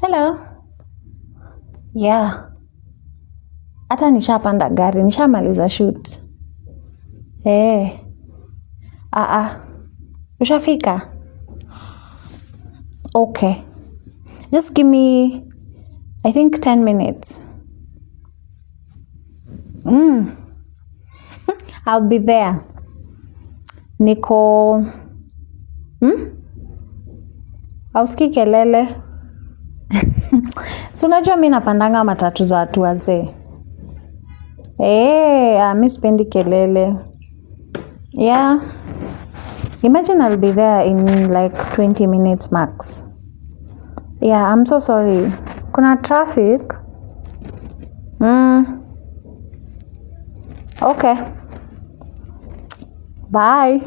Hello. Yeah. Hata nishapanda gari, nishamaliza shoot. Ushafika? Okay. Just give me, I think 10 minutes. I'll be there. Niko. Hausikii kelele? Si unajua mimi napandanga matatu za watu wazee. Mimi sipendi kelele. Yeah. Imagine I'll be there in like 20 minutes max. Yeah, I'm so sorry. Kuna traffic? Okay. Bye.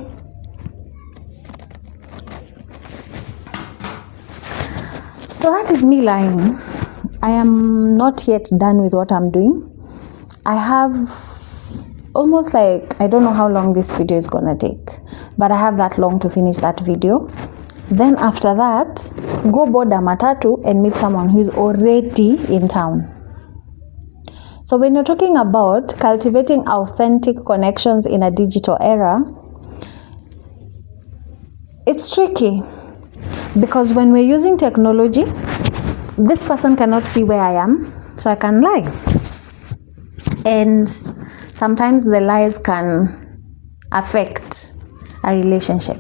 So that is me lying. I am not yet done with what I'm doing. I have almost like, I don't know how long this video is gonna take, but I have that long to finish that video. Then after that, go board a matatu and meet someone who is already in town. So when you're talking about cultivating authentic connections in a digital era, it's tricky because when we're using technology, this person cannot see where I am, so I can lie. And sometimes the lies can affect a relationship.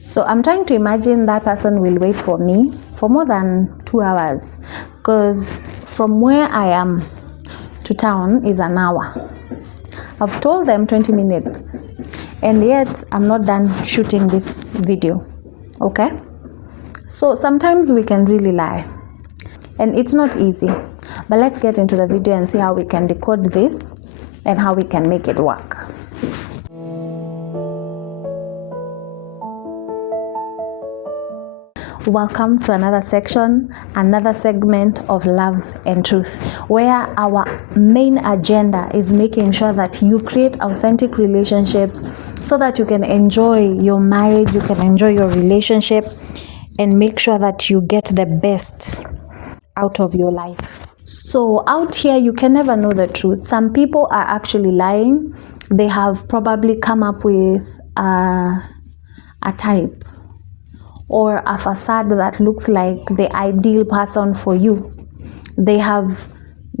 So I'm trying to imagine that person will wait for me for more than 2 hours, because from where I am to town is an hour. I've told them 20 minutes, and yet I'm not done shooting this video. Okay? So sometimes we can really lie, and it's not easy. But let's get into the video and see how we can decode this and how we can make it work. Welcome to another section, another segment of Love and Truth, where our main agenda is making sure that you create authentic relationships so that you can enjoy your marriage, you can enjoy your relationship, and make sure that you get the best out of your life. So out here, you can never know the truth. Some people are actually lying. They have probably come up with a type or a facade that looks like the ideal person for you. They have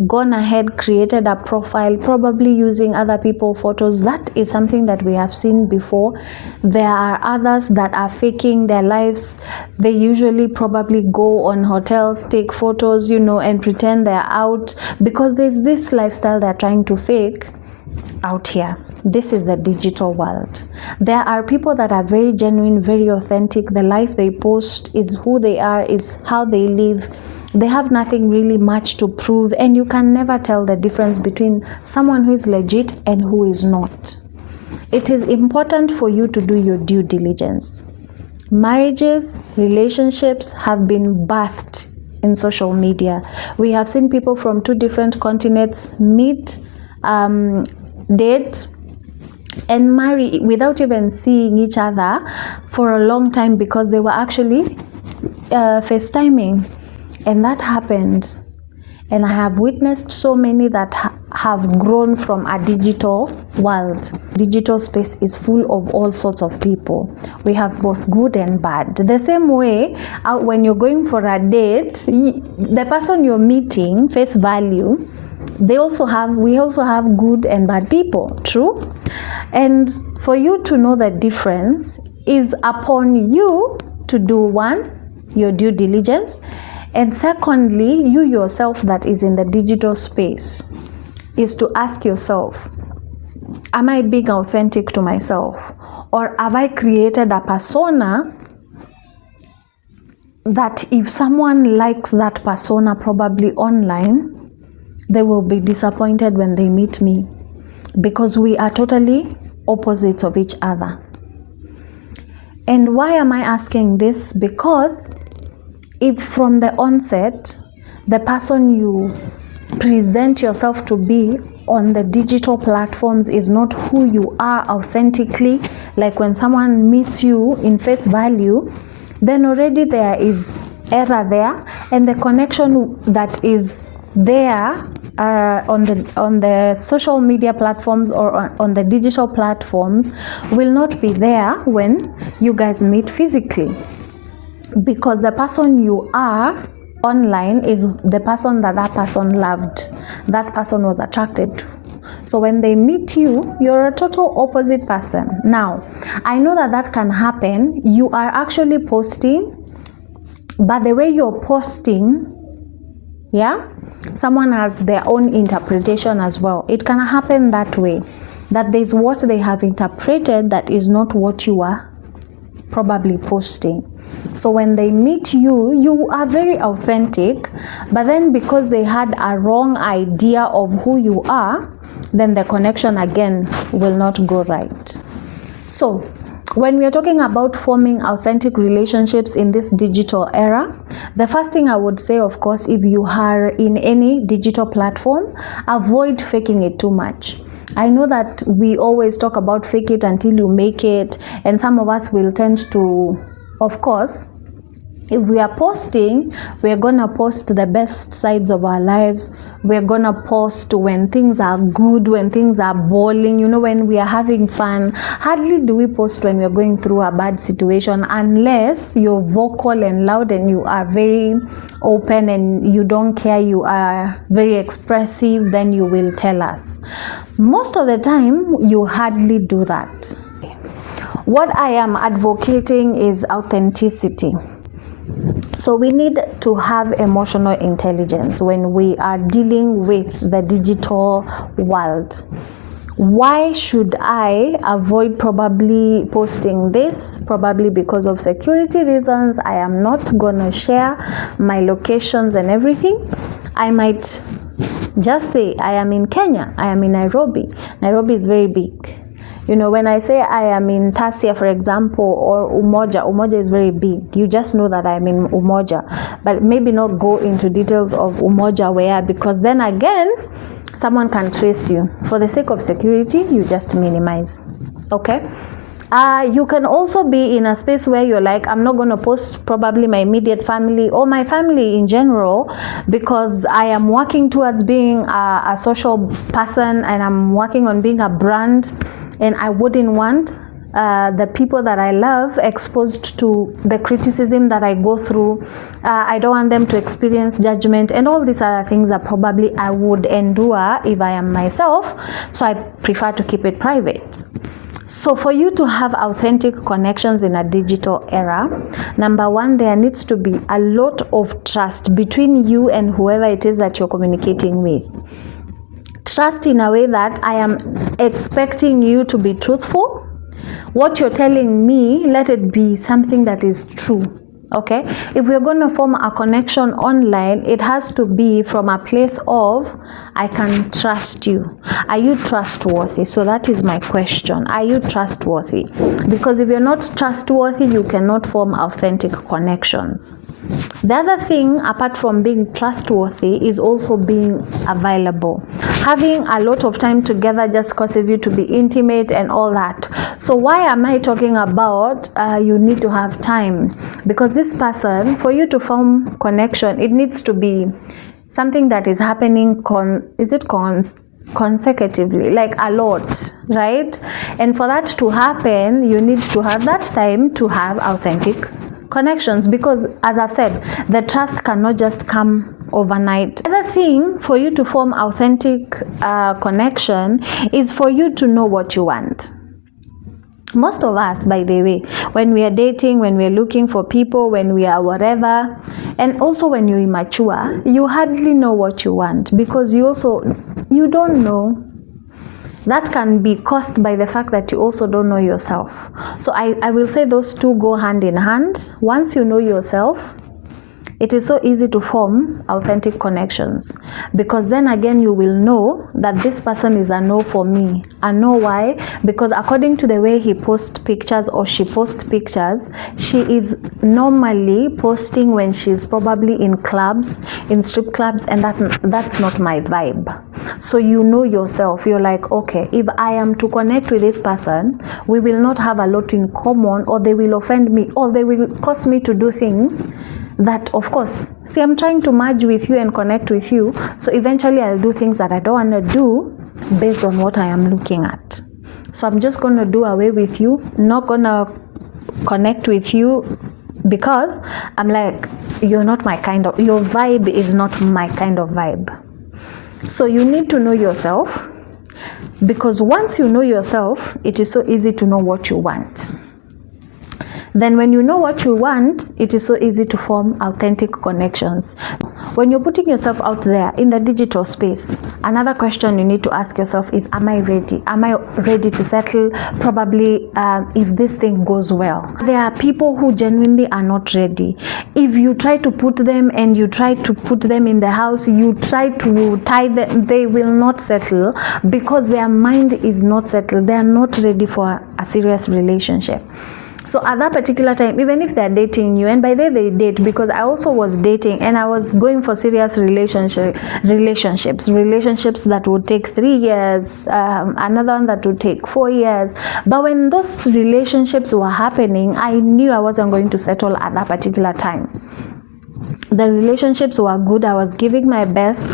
gone ahead, created a profile, probably using other people's photos. That is something that we have seen before. There are others that are faking their lives. They usually probably go on hotels, take photos, and pretend they're out, because there's this lifestyle they're trying to fake out here. This is the digital world. There are people that are very genuine, very authentic. The life they post is who they are, is how they live. They have nothing really much to prove, and you can never tell the difference between someone who is legit and who is not. It is important for you to do your due diligence. Marriages, relationships have been birthed in social media. We have seen people from 2 different continents meet, date, and marry without even seeing each other for a long time, because they were actually FaceTiming. And that happened. And I have witnessed so many that have grown from a digital world. Digital space is full of all sorts of people. We have both good and bad. The same way, when you're going for a date, the person you're meeting, face value, we also have good and bad people. True? And for you to know the difference is upon you to do, 1, your due diligence, and secondly, you yourself that is in the digital space is to ask yourself, am I being authentic to myself? Or have I created a persona that if someone likes that persona probably online, they will be disappointed when they meet me, because we are totally opposites of each other. And why am I asking this? Because if from the onset, the person you present yourself to be on the digital platforms is not who you are authentically, like when someone meets you in face value, then already there is error there, and the connection that is there on the social media platforms or on the digital platforms will not be there when you guys meet physically, because the person you are online is the person that person loved, that person was attracted to. So when they meet you, you're a total opposite person. Now, I know that can happen. You are actually posting, but the way you're posting, someone has their own interpretation as well. It can happen that way, that there's what they have interpreted that is not what you are probably posting. So when they meet you, you are very authentic, but then because they had a wrong idea of who you are, then the connection again will not go right. So when we are talking about forming authentic relationships in this digital era, the first thing I would say, of course, if you are in any digital platform, avoid faking it too much. I know that we always talk about fake it until you make it, and some of us will tend to, of course, if we are posting, we're gonna post the best sides of our lives. We're gonna post when things are good, when things are balling, when we are having fun. Hardly do we post when we're going through a bad situation, unless you're vocal and loud and you are very open and you don't care, you are very expressive, then you will tell us. Most of the time, you hardly do that. What I am advocating is authenticity. So we need to have emotional intelligence when we are dealing with the digital world. Why should I avoid probably posting this? Probably because of security reasons. I am not gonna share my locations and everything. I might just say I am in Kenya, I am in Nairobi. Nairobi is very big. When I say I am in Tasia, for example, or Umoja is very big. You just know that I am in Umoja, but maybe not go into details of Umoja where, because then again, someone can trace you. For the sake of security, you just minimize, okay? You can also be in a space where you're like, I'm not going to post probably my immediate family or my family in general, because I am working towards being a social person and I'm working on being a brand, and I wouldn't want the people that I love exposed to the criticism that I go through. I don't want them to experience judgment and all these other things that probably I would endure if I am myself. So I prefer to keep it private. So for you to have authentic connections in a digital era, number one, there needs to be a lot of trust between you and whoever it is that you're communicating with. Trust in a way that I am expecting you to be truthful. What you're telling me, let it be something that is true. Okay, if we're going to form a connection online, it has to be from a place of I can trust you. Are you trustworthy? So that is my question. Are you trustworthy? Because if you're not trustworthy, you cannot form authentic connections. The other thing, apart from being trustworthy, is also being available. Having a lot of time together just causes you to be intimate and all that. So why am I talking about you need to have time? Because this person, for you to form connection, it needs to be something that is happening consecutively, like a lot, right? And for that to happen, you need to have that time to have authentic connections, because as I've said, the trust cannot just come overnight. The other thing for you to form authentic connection is for you to know what you want. Most of us, by the way, when we are dating, when we are looking for people, when we are whatever, and also when you're immature, you hardly know what you want, because you don't know. That can be caused by the fact that you also don't know yourself. So I will say those two go hand in hand. Once you know yourself, it is so easy to form authentic connections, because then again you will know that this person is a no for me. I know why, because according to the way he posts pictures or she posts pictures, she is normally posting when she's probably in clubs, in strip clubs, and that's not my vibe. So you know yourself. You're like, okay, if I am to connect with this person, we will not have a lot in common, or they will offend me, or they will cause me to do things that, of course, see, I'm trying to merge with you and connect with you, so eventually I'll do things that I don't want to do based on what I am looking at. So I'm just going to do away with you, not going to connect with you, because I'm like, you're not my kind of, your vibe is not my kind of vibe. So you need to know yourself, because once you know yourself, it is so easy to know what you want. Then when you know what you want, it is so easy to form authentic connections. When you're putting yourself out there in the digital space, another question you need to ask yourself is, am I ready? Am I ready to settle? Probably if this thing goes well. There are people who genuinely are not ready. If you try to put them and you try to put them in the house, you try to tie them, they will not settle because their mind is not settled. They are not ready for a serious relationship. So at that particular time, even if they're dating you, and by the way they date, because I also was dating and I was going for serious relationships that would take 3 years, another one that would take 4 years. But when those relationships were happening, I knew I wasn't going to settle at that particular time. The relationships were good, I was giving my best,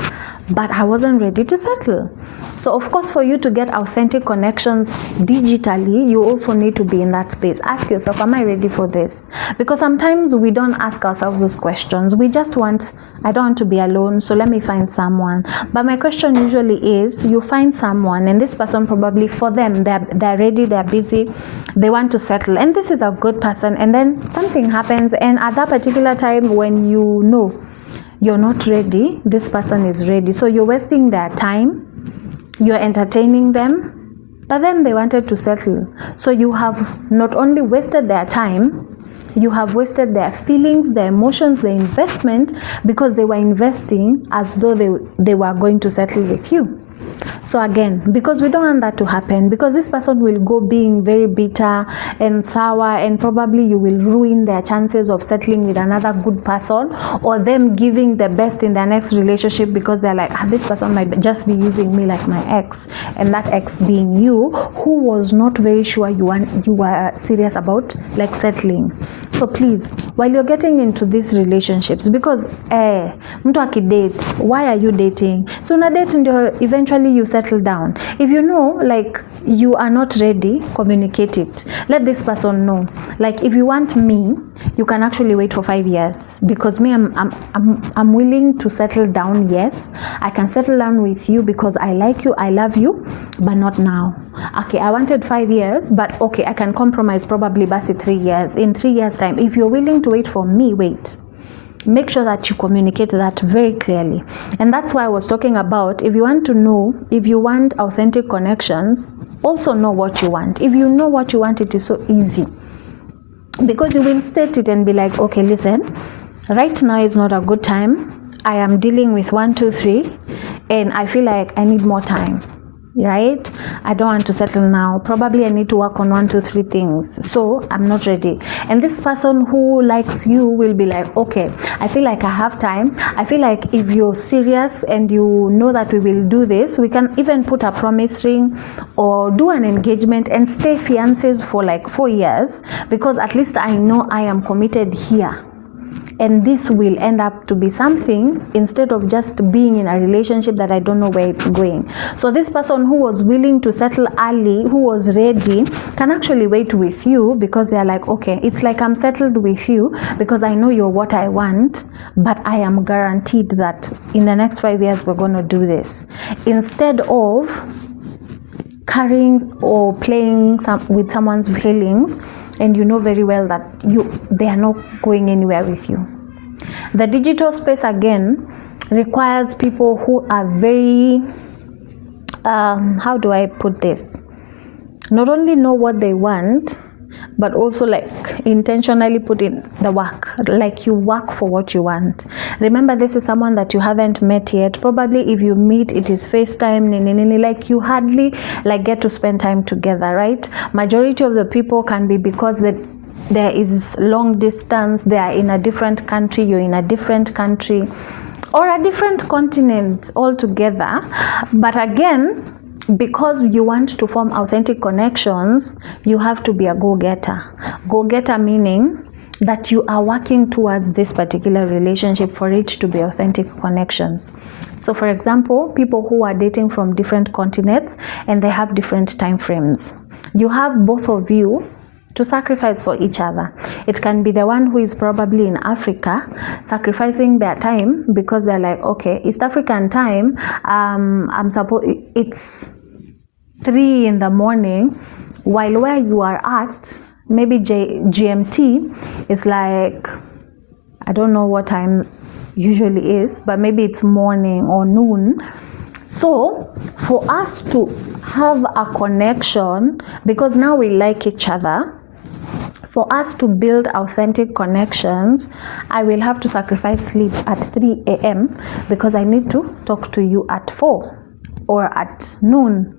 but I wasn't ready to settle. So of course, for you to get authentic connections digitally, you also need to be in that space. Ask yourself, am I ready for this? Because sometimes we don't ask ourselves those questions. We just want, I don't want to be alone, so let me find someone. But my question usually is, you find someone and this person probably, for them, they're ready, they're busy, they want to settle, and this is a good person, and then something happens, and at that particular time when you know you're not ready, this person is ready. So you're wasting their time, you're entertaining them, but then they wanted to settle. So you have not only wasted their time, you have wasted their feelings, their emotions, their investment, because they were investing as though they were going to settle with you. So again, because we don't want that to happen, because this person will go being very bitter and sour, and probably you will ruin their chances of settling with another good person, or them giving the best in their next relationship, because they're like, this person might just be using me like my ex, and that ex being you, who was not very sure you were serious about like settling. So please, while you're getting into these relationships, because mtu akidate, why are you dating? So una date ndio eventually you settle down. If you know like you are not ready, communicate it. Let this person know. Like if you want me, you can actually wait for 5 years, because me, I'm willing to settle down. Yes, I can settle down with you because I like you, I love you, but not now. Okay, I wanted 5 years, but okay, I can compromise probably basi 3 years. In 3 years time, if you're willing to wait for me, wait. Make sure that you communicate that very clearly. And that's why I was talking about, if you want to know, if you want authentic connections, also know what you want. If you know what you want, it is so easy, because you will state it and be like, okay, listen, right now is not a good time. I am dealing with 1, 2, 3, and I feel like I need more time. Right? I don't want to settle now. Probably I need to work on 1, 2, 3 things. So I'm not ready. And this person who likes you will be like, okay, I feel like I have time. I feel like if you're serious and you know that we will do this, we can even put a promise ring or do an engagement and stay fiancés for like 4 years, because at least I know I am committed here. And this will end up to be something, instead of just being in a relationship that I don't know where it's going. So this person who was willing to settle early, who was ready, can actually wait with you, because they're like, okay, it's like I'm settled with you because I know you're what I want, but I am guaranteed that in the next 5 years we're going to do this. Instead of carrying or playing with someone's feelings, and you know very well that they are not going anywhere with you. The digital space again requires people who are very, how do I put this? Not only know what they want, but also like intentionally put in the work. Like you work for what you want. Remember, this is someone that you haven't met yet. Probably if you meet, it is FaceTime, like you hardly like get to spend time together, right? Majority of the people can be because there is long distance, they are in a different country, you're in a different country, or a different continent altogether. But again, because you want to form authentic connections, you have to be a go-getter. Go-getter meaning that you are working towards this particular relationship for it to be authentic connections. So for example, people who are dating from different continents and they have different time frames, you have both of you to sacrifice for each other. It can be the one who is probably in Africa sacrificing their time because they're like, okay, East African time, it's 3 in the morning, while where you are at, maybe GMT is like, I don't know what time usually is, but maybe it's morning or noon. So for us to have a connection, because now we like each other, for us to build authentic connections, I will have to sacrifice sleep at 3 a.m. because I need to talk to you at 4 or at noon.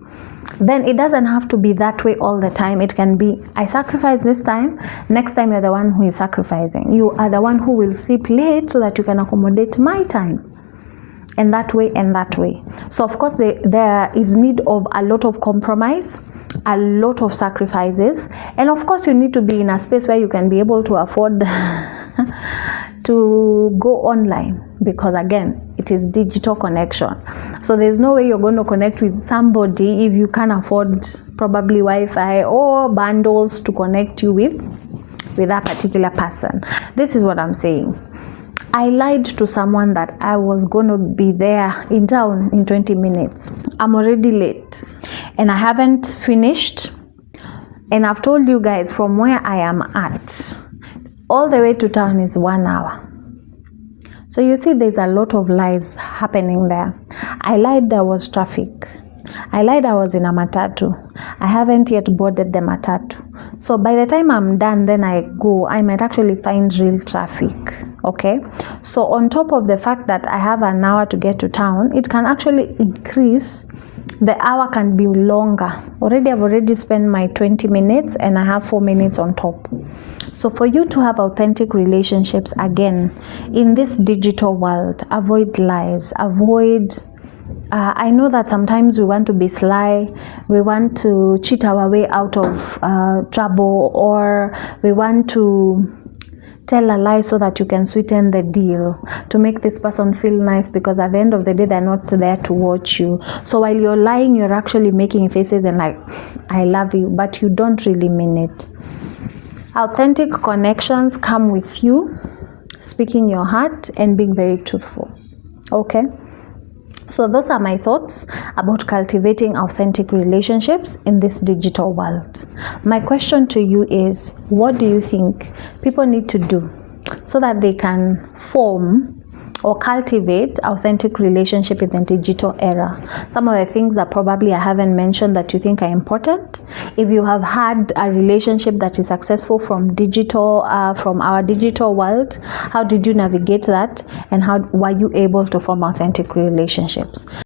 Then it doesn't have to be that way all the time. It can be, I sacrifice this time, next time you're the one who is sacrificing. You are the one who will sleep late so that you can accommodate my time. And that way and that way. So of course there is need of a lot of compromise, a lot of sacrifices, and of course you need to be in a space where you can be able to afford to go online, because again, it is digital connection. So there's no way you're going to connect with somebody if you can't afford probably Wi-Fi or bundles to connect you with that particular person. This is what I'm saying. I lied to someone that I was going to be there in town in 20 minutes. I'm already late and I haven't finished. And I've told you guys from where I am at, all the way to town is 1 hour. So you see, there's a lot of lies happening there. I lied there was traffic. I lied I was in a matatu. I haven't yet boarded the matatu. So by the time I'm done, then I go, I might actually find real traffic. Okay? So on top of the fact that I have an hour to get to town, it can actually increase. The hour can be longer. I've already spent my 20 minutes and I have 4 minutes on top. So for you to have authentic relationships, again, in this digital world, avoid lies, I know that sometimes we want to be sly, we want to cheat our way out of trouble, or we want to tell a lie so that you can sweeten the deal, to make this person feel nice, because at the end of the day, they're not there to watch you. So while you're lying, you're actually making faces and like, I love you, but you don't really mean it. Authentic connections come with you speaking your heart and being very truthful. Okay? So those are my thoughts about cultivating authentic relationships in this digital world. My question to you is, what do you think people need to do so that they can form or cultivate authentic relationship in the digital era? Some of the things that probably I haven't mentioned that you think are important. If you have had a relationship that is successful from our digital world, how did you navigate that, and how were you able to form authentic relationships?